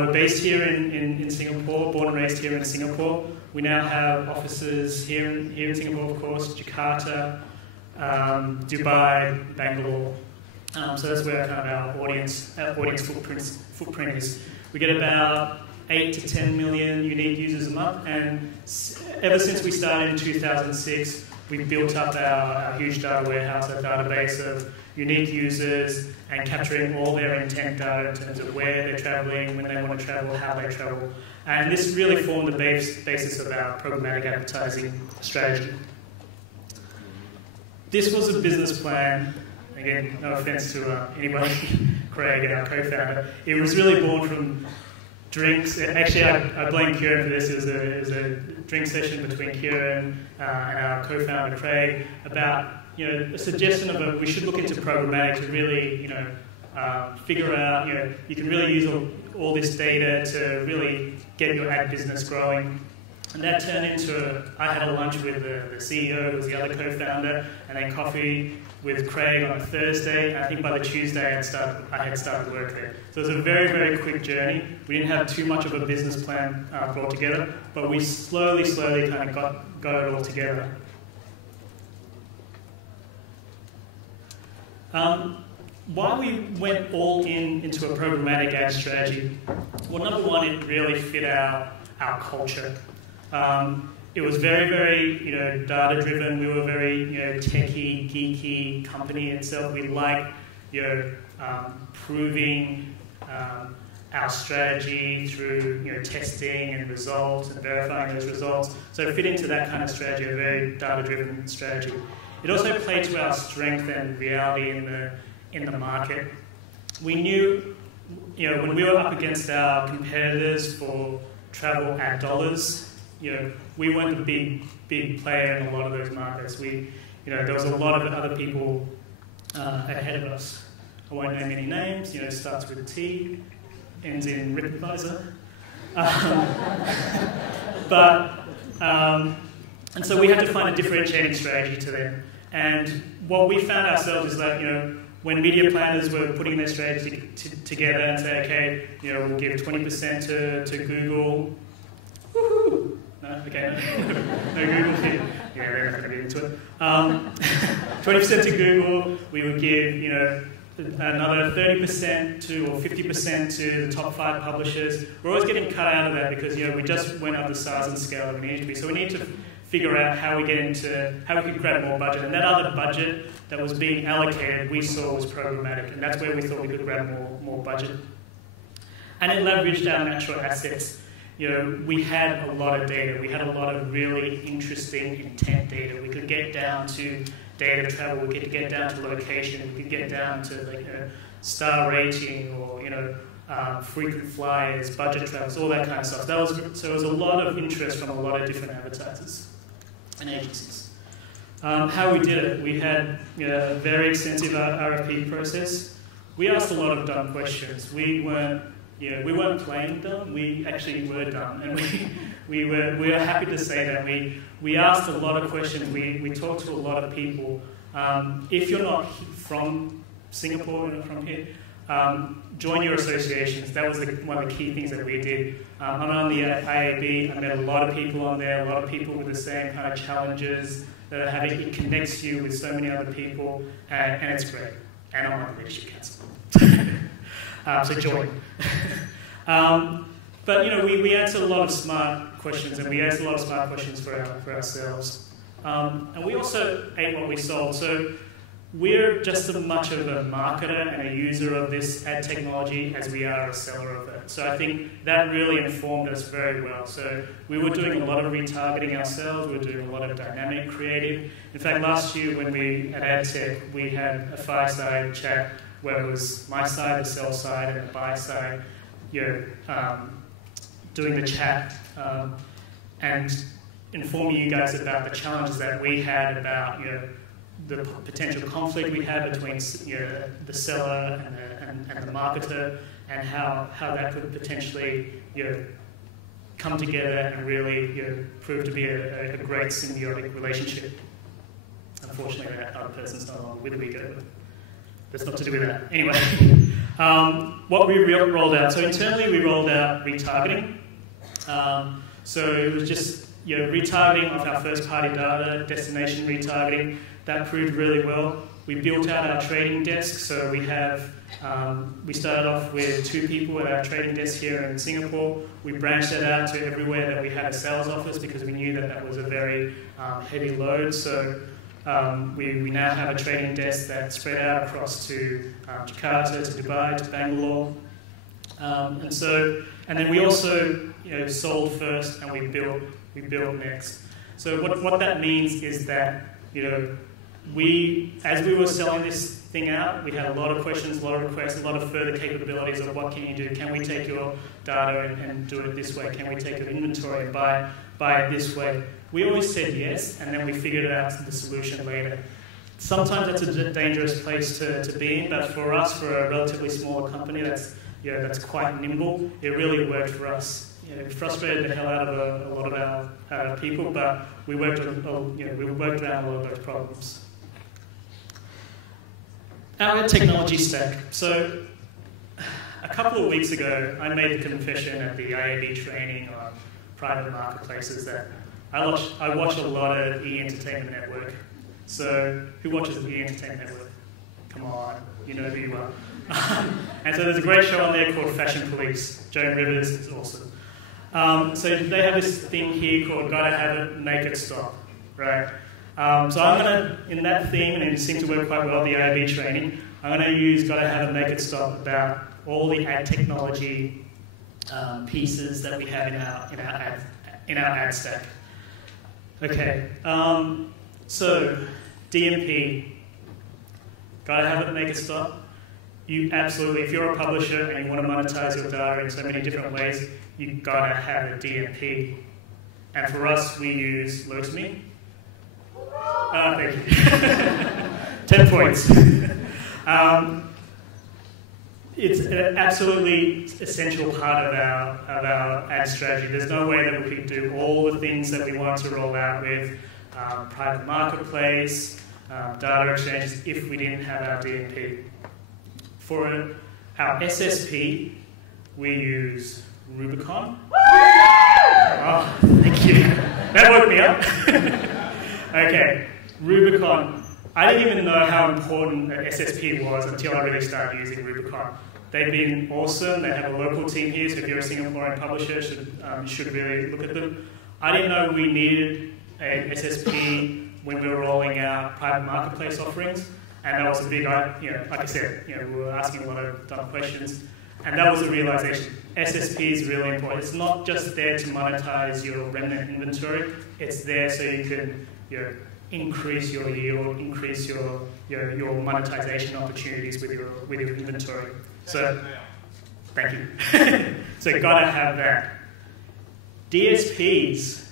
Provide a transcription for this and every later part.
We're based here in Singapore, born and raised here in Singapore. We now have offices here in Singapore, of course, Jakarta, Dubai, Bangalore. So that's where kind of our audience footprint is. We get about 8 to 10 million unique users a month, and ever since we started in 2006, we've built up our huge data warehouse, our database of unique users, and capturing all their intent data in terms of where they're traveling, when they want to travel, how they travel. And this really formed the basis of our programmatic advertising strategy. This was a business plan. Again, no offense to anybody, Craig, our co-founder. It was really born from drinks. Actually, I blame Kieran for this. It was a drink session between Kieran and our co-founder Craig about a suggestion of we should look into programmatic to really figure out you can really use all this data to really get your ad business growing. And that turned into I had a lunch with the CEO, who was the other co-founder, and then coffee with Craig on a Thursday. And I think by the Tuesday I had started work there. So it was a very, very quick journey. We didn't have too much of a business plan brought together, but we slowly kind of got it all together. Why we went all into a programmatic ad strategy? Well, number one, it really fit our culture. It was very, very, data-driven. We were very, techie, geeky company itself. We liked, proving our strategy through, testing and results and verifying those results. So it fit into that kind of strategy, a very data-driven strategy. It also played to our strength and reality in the market. We knew, when we were up against our competitors for travel ad dollars, we weren't the big player in a lot of those markets. There was a lot of other people ahead of us. I won't name any names. It starts with a T, ends in RipAdvisor. And so we had to find a differentiating strategy to them. And what we found ourselves is that when media planners were putting their strategy together and say, okay, we'll give 20% to Google. Woohoo! No, okay, no Google here. Yeah, we're not going to get into it. 20% to Google. We would give, another 30% or 50% to the top 5 publishers. We're always getting cut out of that because, we just went up the size and scale of an industry. So we need to figure out how we could grab more budget. And that other budget that was being allocated, we saw was programmatic. And that's where we thought we could grab more budget. And it leveraged our natural assets. We had a lot of data. We had a lot of really interesting intent data. We could get down to data travel. We could get down to location. We could get down to star rating or frequent flyers, budget travels, all that kind of stuff. So there was a lot of interest from a lot of different advertisers and agencies. How we did it, we had a very extensive RFP process. We asked a lot of dumb questions. We weren't playing dumb, we actually were dumb. And we were happy to say that. We asked a lot of questions, we talked to a lot of people. If you're not from Singapore, you're not from here, join your associations. That was one of the key things that we did. I'm on the IAB, I met a lot of people on there, a lot of people with the same kind of challenges that are having. It connects you with so many other people, and it's great. And I'm on the leadership council. So join. But we answered a lot of smart questions, and we answered a lot of smart questions for ourselves. And we also ate what we sold. So we're just as much of a marketer and a user of this ad technology as we are a seller of it. So I think that really informed us very well. So we were doing a lot of retargeting ourselves. We were doing a lot of dynamic creative. In fact, last year when we at AdTech, we had a fireside chat where it was my side, the sell side, and the buy side, doing the chat and informing you guys about the challenges that we had about the potential conflict we had between the seller and the marketer, and how that could potentially come together and really prove to be a great symbiotic relationship. Unfortunately, that other person's no longer with Wego. that's not to do with that. Anyway, what we rolled out, so internally we rolled out retargeting. So it was just retargeting of our first-party data, destination retargeting. That proved really well. We built out our trading desk, so we have, we started off with 2 people at our trading desk here in Singapore. We branched it out to everywhere that we had a sales office because we knew that that was a very heavy load. So we now have a trading desk that's spread out across to Jakarta, to Dubai, to Bangalore. And then we also sold first and we built next. So what that means is that, as we were selling this thing out, we had a lot of questions, a lot of requests, a lot of further capabilities of what can you do? Can we take your data and do it this way? Can we take your inventory and buy it this way? We always said yes, and then we figured out the solution later. Sometimes that's a dangerous place to be in, but for us, for a relatively smaller company that's quite nimble, it really worked for us. It frustrated the hell out of a lot of our people, but we worked around a lot of those problems. Our technology stack. So a couple of weeks ago, I made the confession at the IAB training on private marketplaces that I watch a lot of E-Entertainment Network. So who watches the E-Entertainment Network? Come on, you know who you are. And so there's a great show on there called Fashion Police. Joan Rivers is awesome. So they have this thing here called Gotta Have It, Make It Stop, right? So I'm going to, in that theme, and it seemed to work quite well at the AIB training, I'm going to use Gotta Have It, Make It Stop about all the ad technology pieces that we have in our ad stack. Okay, so DMP, Gotta Have It, Make It Stop. You absolutely, if you're a publisher and you want to monetize your data in so many different ways, you've got to have a DMP. And for us, we use Low2Me. Thank you. 10 points. It's an absolutely essential part of our ad strategy. There's no way that we could do all the things that we want to roll out with private marketplace, data exchanges, if we didn't have our DMP. For our SSP, we use Rubicon. Oh, thank you. That woke me up. Okay, Rubicon. I didn't even know how important an SSP was until I really started using Rubicon. They've been awesome. They have a local team here, so if you're a Singaporean publisher, you should really look at them. I didn't know we needed an SSP when we were rolling out private marketplace offerings. And that was a big, like I said, we were asking a lot of dumb questions. And that was a realization. SSP is really important. It's not just there to monetize your remnant inventory. It's there so you can increase your yield, increase your monetization opportunities with your inventory. So, thank you. So you gotta have that. DSPs.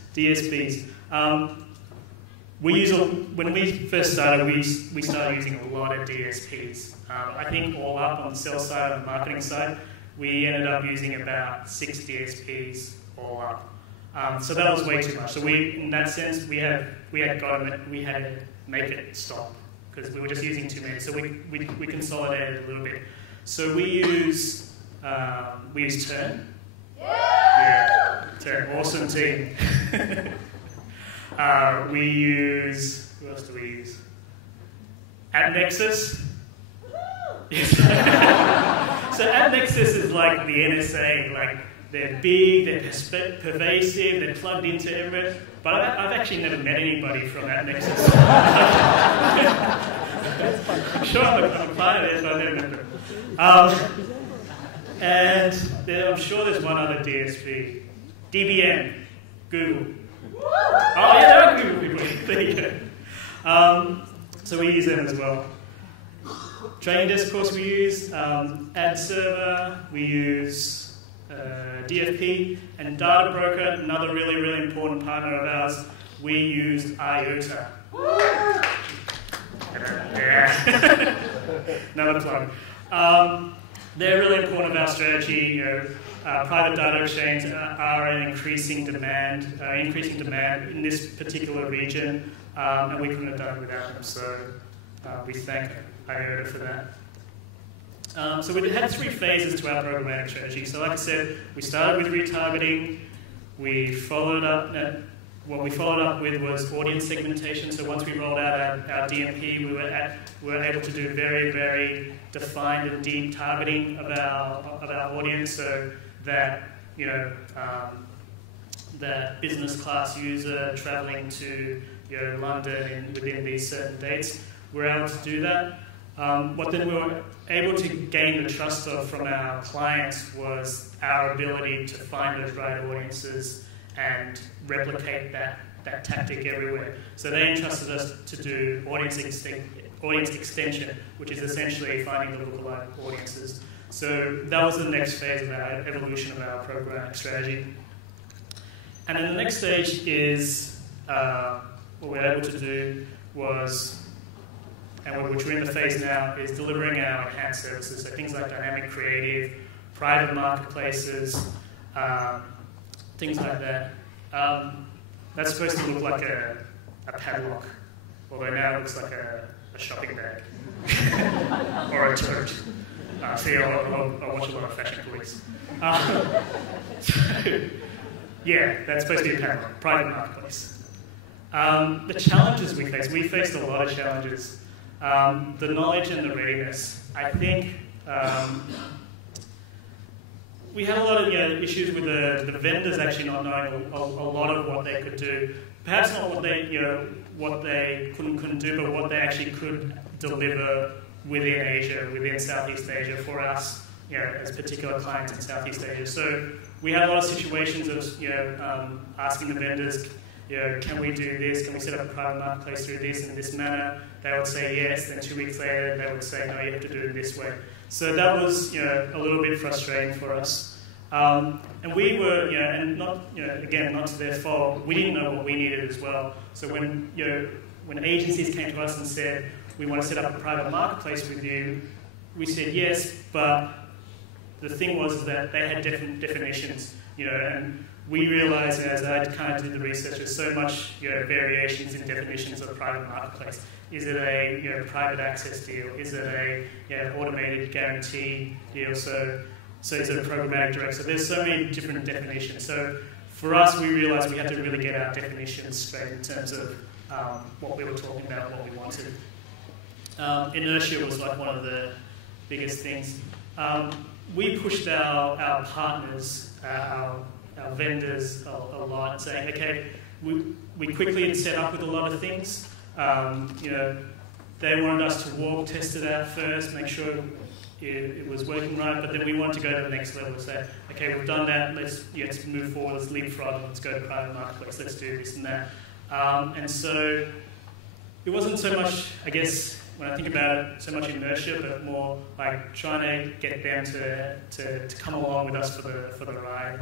When we first started, we started using a lot of DSPs. I think all up on the sales side and the marketing side, we ended up using about 6 DSPs all up. So that was way too much. So in that sense, we had to make it stop because we were just using too many. So we consolidated a little bit. So we use Turn. Yeah, Turn, awesome team. We use, who else do we use? AdNexus. So AdNexus is like the NSA, like they're big, they're pervasive, they're plugged into everywhere. But I've actually never met anybody from AdNexus. I'm sure I'm a client of theirs, but I've never met them. And I'm sure there's one other DSP. DBM, Google. Oh yeah, there are Google people. There you go. So we use them as well. Training desk, of course, we use ad server. We use DFP and data broker. Another really, really important partner of ours. We use IOTA. Yeah. Another plug. They're really important of our strategy. Private data exchanges are an increasing demand in this particular region, and we couldn't have done it without them. So we thank IOTA for that. So we had 3 phases to our programmatic strategy. So like I said, we started with retargeting. We followed up, what we followed up with was audience segmentation. So once we rolled out our DMP, we were able to do very, very defined and deep targeting of our audience, so that, you know, that business class user traveling to, you know, London within these certain dates, we're able to do that. What then we were able to gain the trust of from our clients was our ability to find those right audiences and replicate that tactic everywhere. So they entrusted us to do audience extension, which is essentially finding the lookalike audiences. So that was the next phase of our evolution of our programmatic strategy. And then the next stage is what we're able to do was, and which we're in the phase now, is delivering our enhanced services. So things like dynamic creative, private marketplaces, things like that. That's supposed to look like a padlock, although now it looks like a shopping bag or a tote. See, I watch a lot of Fashion Police. Yeah, that's supposed to be a padlock, private marketplace. The challenges we faced a lot of challenges. The knowledge and the readiness. I think we had a lot of issues with the vendors actually not knowing a lot of what they could do. Perhaps not what they couldn't do, but what they actually could deliver within Asia, within Southeast Asia for us, as particular clients in Southeast Asia. So we had a lot of situations of asking the vendors, can we do this? Can we set up a private marketplace through this in this manner? They would say yes. Then 2 weeks later, they would say no, you have to do it this way. So that was a little bit frustrating for us. And we were, and not again, not to their fault. We didn't know what we needed as well. So when agencies came to us and said we want to set up a private marketplace with you, we said yes, but the thing was that they had different definitions, and we realized, as I kind of did the research, there's so much variations in definitions of private marketplace. Is it a private access deal? Is it a automated guarantee deal? So is it a programmatic direct? So there's so many different definitions. So for us, we realized we had to really get our definitions straight in terms of what we were talking about, what we wanted. Inertia was like one of the biggest things. We pushed our partners, our vendors a lot, saying, okay, we quickly set up with a lot of things. They wanted us to walk, test it out first, make sure it was working right, but then we wanted to go to the next level and say, okay, we've done that, let's move forward, let's leapfrog, let's go to private marketplace, let's do this and that. And so it wasn't so much, I guess, when I think about it, so much inertia, but more like trying to get them to come along with us for the ride.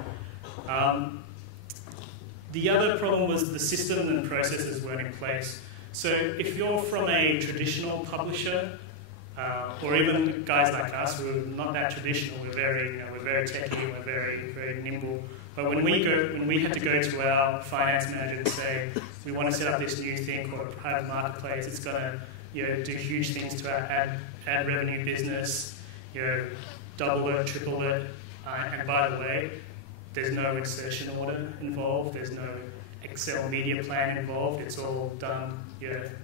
The other problem was the system and processes weren't in place. So if you're from a traditional publisher, or even guys like us who are not that traditional, we're very techy, we're very, very nimble. But when we had to go to our finance manager and say, we want to set up this new thing called a private marketplace, it's going to do huge things to our ad revenue business, double it, triple it, and by the way, there's no insertion order involved, there's no Excel media plan involved, it's all done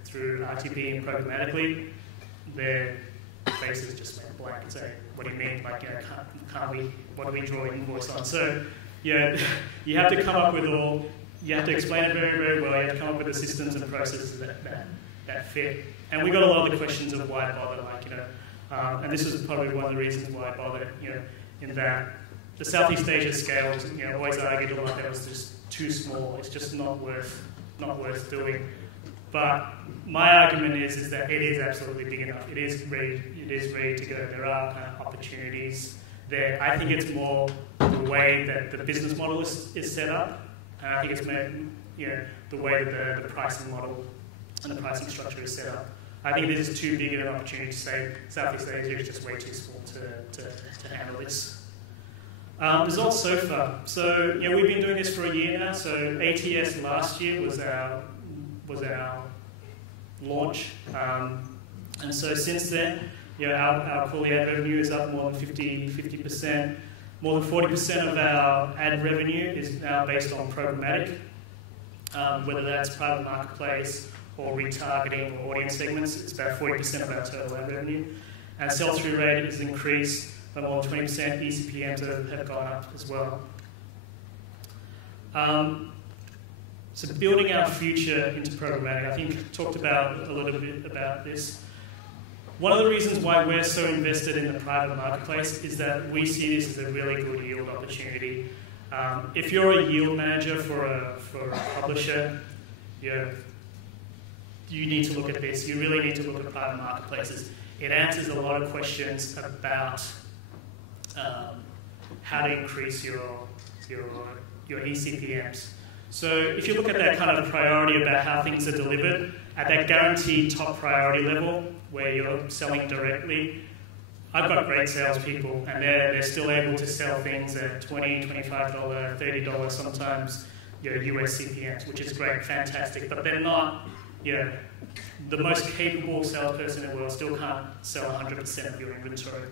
through RTP and programmatically. Their faces just went blank and say, what do you mean? Like, can't we, what do we draw an invoice on? So, you have to come up with you have to explain it very, very well, you have to come up with the systems and processes that fit. And we got a lot of the questions of why bother, and this was probably one of the reasons why I bothered, in that the Southeast Asia scale was, always argued a lot that it was just too small, it's just not worth doing. But my argument is that it is absolutely big enough. It is ready to go. There are kind of opportunities there. I think it's more the way that the business model is set up, and I think it's the way that the pricing model and the pricing structure is set up. I think this is too big an opportunity to say Southeast Asia is just way too small to handle this. Results so far. So we've been doing this for a year now. So ATS last year was our launch, and so since then our quality ad revenue is up more than 50%. More than 40% of our ad revenue is now based on programmatic, whether that's private marketplace or retargeting or audience segments. It's about 40% of our total ad revenue. Our sell-through rate has increased by more than 20%. eCPMs have gone up as well. So building our future into programmatic, I think I talked about a little bit about this. One of the reasons why we're so invested in the private marketplace is that we see this as a really good yield opportunity. If you're a yield manager for a publisher, you need to look at this. You really need to look at private marketplaces. It answers a lot of questions about how to increase your eCPMs. So if you look at that kind of priority about how things are delivered, at that guaranteed top priority level where you're selling directly, I've got great salespeople and they're still able to sell things at $20, $25, $30 sometimes US CPMs, which is great, fantastic, but they're not, the most capable salesperson in the world still can't sell 100% of your inventory.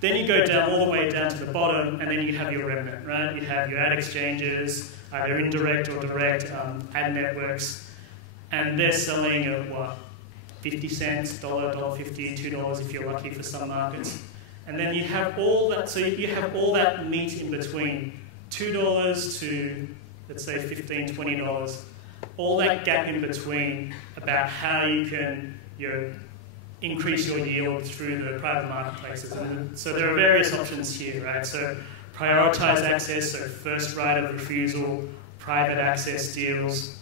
Then you go down all the way down to the bottom, and then you have your remnant, right? You have your ad exchanges, either indirect or direct ad networks, and they're selling at what, 50 cents, $1, $1.50, $2 if you're lucky for some markets. And then you have all that, so you have all that meat in between, $2 to, let's say, $15, $20, all that gap in between about how you can, increase your yield through the private marketplaces. And so there are various options here, right? So prioritized access, so first right of refusal, private access deals.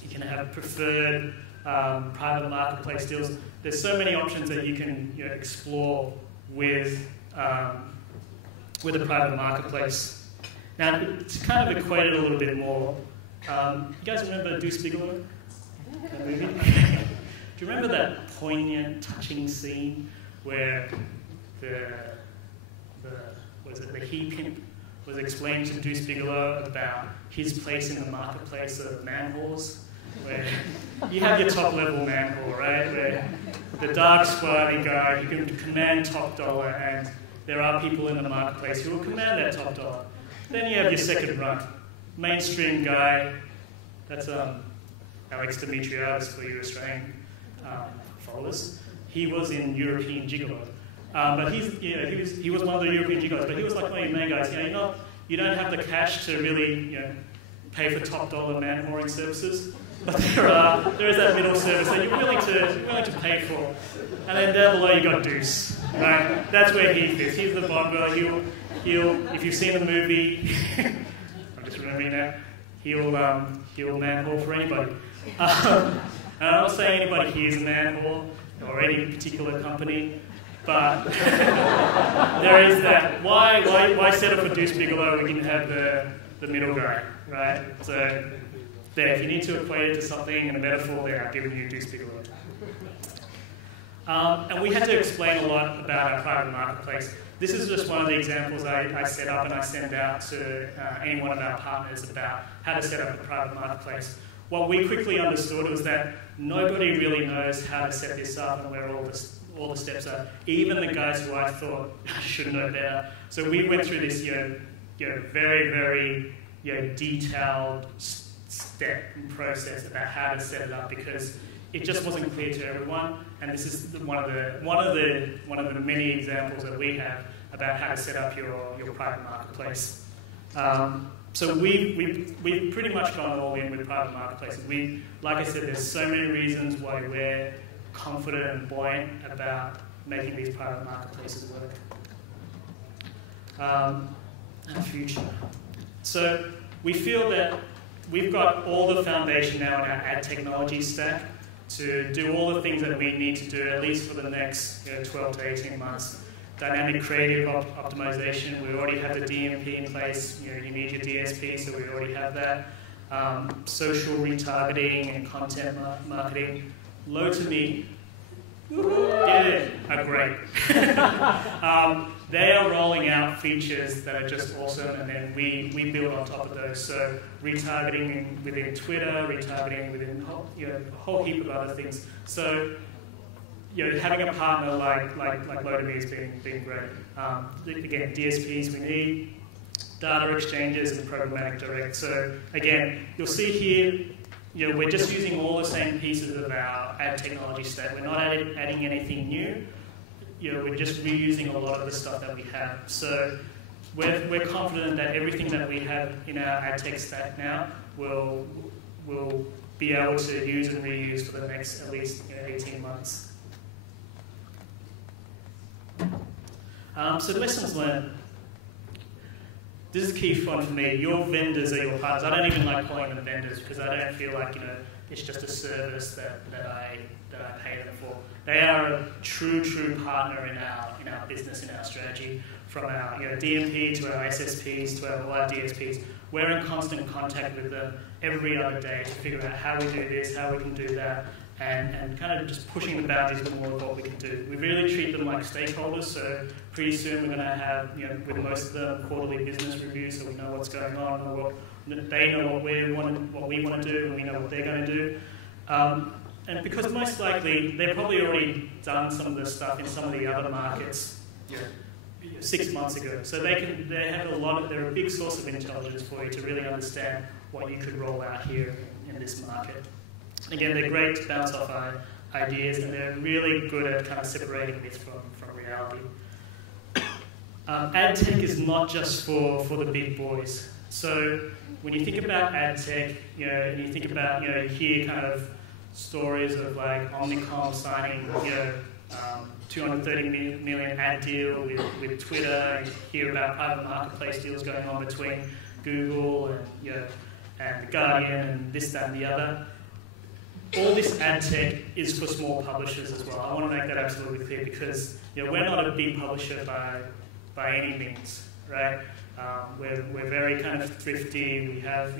You can have preferred private marketplace deals. There's so many options that you can explore with a private marketplace. Now, it's kind of equated a little bit more. You guys remember Deuce Bigelow? That movie? Do you remember that poignant, touching scene where the he pimp was explaining to Deuce Bigelow about his place in the marketplace of man whores? Where you have your top level man whore, right? Where the dark, swarthy guy who can command top dollar, and there are people in the marketplace who will command that top dollar. Then you have your second run, mainstream guy. That's Alex Dimitriadis for your Australian followers. He was in European Gigolo, but he was one of the European Gigolos. But he was like one of your main guys. You don't have the cash to really pay for top dollar man whoring services, but there is that middle service that you're willing to pay for. And then down below you got Deuce, right? That's where he fits. He's the Bond guy. He'll if you've seen the movie, I'm just remembering now. He'll man whore for anybody. And I'm not saying anybody here is a man or any particular company, but there is that. Why settle for Deuce Bigelow when you can have the middle guy, right? So there, if you need to equate it to something in a metaphor, there, I've given you Deuce Bigelow. And we had to explain a lot about our private marketplace. This is just one of the examples I set up and I send out to any one of our partners about how to set up a private marketplace. What we quickly understood was that nobody really knows how to set this up and where all the steps are. Even the guys who I thought should know better. So we went through this very, very detailed step and process about how to set it up because it just wasn't clear to everyone. And this is one of the many examples that we have about how to set up your private marketplace. So we've pretty much gone all in with private marketplaces. Like I said, there's so many reasons why we're confident and buoyant about making these private marketplaces work. And future. So we feel that we've got all the foundation now in our ad technology stack to do all the things that we need to do, at least for the next 12 to 18 months. Dynamic creative optimization, we already have the DMP in place. You need your DSP, so we already have that. Social retargeting and content marketing. Low to me, are great. They are rolling out features that are just awesome, and then we build on top of those. So retargeting within Twitter, retargeting within a whole heap of other things. So having a partner like Loadme has been great. Again, DSPs we need, data exchanges and programmatic direct. So again, you'll see here, we're just using all the same pieces of our ad technology stack. We're not adding anything new. We're just reusing a lot of the stuff that we have. So we're confident that everything that we have in our ad tech stack now will be able to use and reuse for the next at least 18 months. So lessons learned. This is key one for me. Your vendors are your partners. I don't even like calling them vendors because I don't feel like it's just a service that I pay them for. They are a true partner in our business, in our strategy. From our DMP to our SSPs to our DSPs, we're in constant contact with them every other day to figure out how we do this, how we can do that, and kind of just pushing the boundaries a bit more of what we can do. We really treat them like stakeholders, so pretty soon we're going to have, with most of them, quarterly business reviews, so we know what's going on, or they know what we want to do, and we know what they're going to do. And because most likely they've probably already done some of this stuff in some of the other markets 6 months ago, so they're a big source of intelligence for you to really understand what you could roll out here in this market. Again, they're great to bounce off ideas, and they're really good at kind of separating myth from reality. Ad tech is not just for the big boys. So when you think about ad tech, and you think about, you hear kind of stories of like Omnicom signing, 230 million ad deal with Twitter. You hear about private marketplace deals going on between Google and The Guardian and this, that, and the other. All this ad tech is for small publishers as well. I want to make that absolutely clear because we're not a big publisher by any means, right? We're very kind of thrifty. We have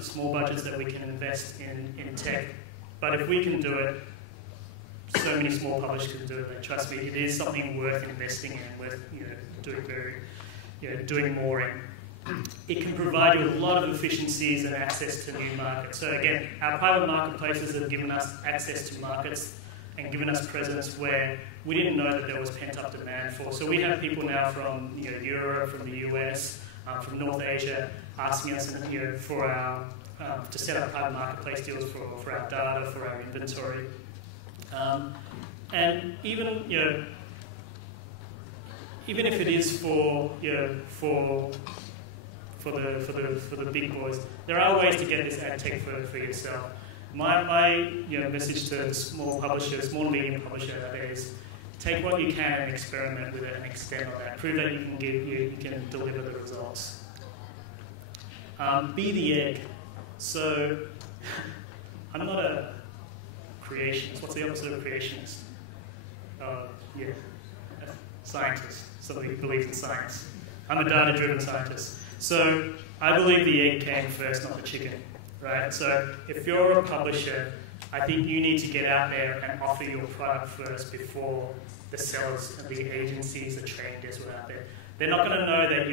small budgets that we can invest in tech. But if we can do it, so many small publishers can do it. And trust me, it is something worth investing in, worth doing more in. It can provide you a lot of efficiencies and access to new markets. So again, our private marketplaces have given us access to markets and given us presence where we didn't know that there was pent-up demand for. So we have people now from Europe, from the US, from North Asia, asking us for our to set up private marketplace deals for our data, for our inventory, and even if it is for the big boys, there are ways to get this ad tech for yourself. My message to small publishers, small and medium publishers out there is take what you can and experiment with it and extend on that. Prove that you can deliver the results. Be the egg. So I'm not a creationist. What's the opposite of creationist? Scientist. Somebody who believes in science. I'm a data-driven scientist. So I believe the egg came first, not the chicken, right? So if you're a publisher, I think you need to get out there and offer your product first before the sellers and the agencies, the trading desks are out there. They're not going to know that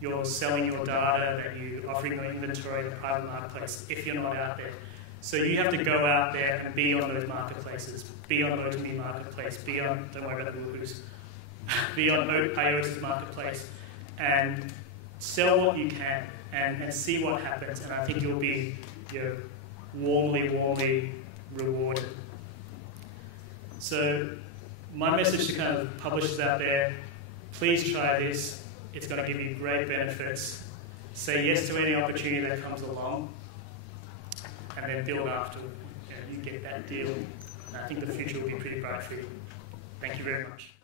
you're selling your data, that you're offering your inventory in the private marketplace if you're not out there. So you have to go out there and be on those marketplaces, be on Loadme marketplace, be on, don't worry about the woohoos, be on IOTA's marketplace, and sell what you can and see what happens. And I think you'll be warmly rewarded. So my message to kind of publishers out there, please try this. It's going to give you great benefits. Say yes to any opportunity that comes along, and then build after you get that deal. And I think the future will be pretty bright for you. Thank you very much.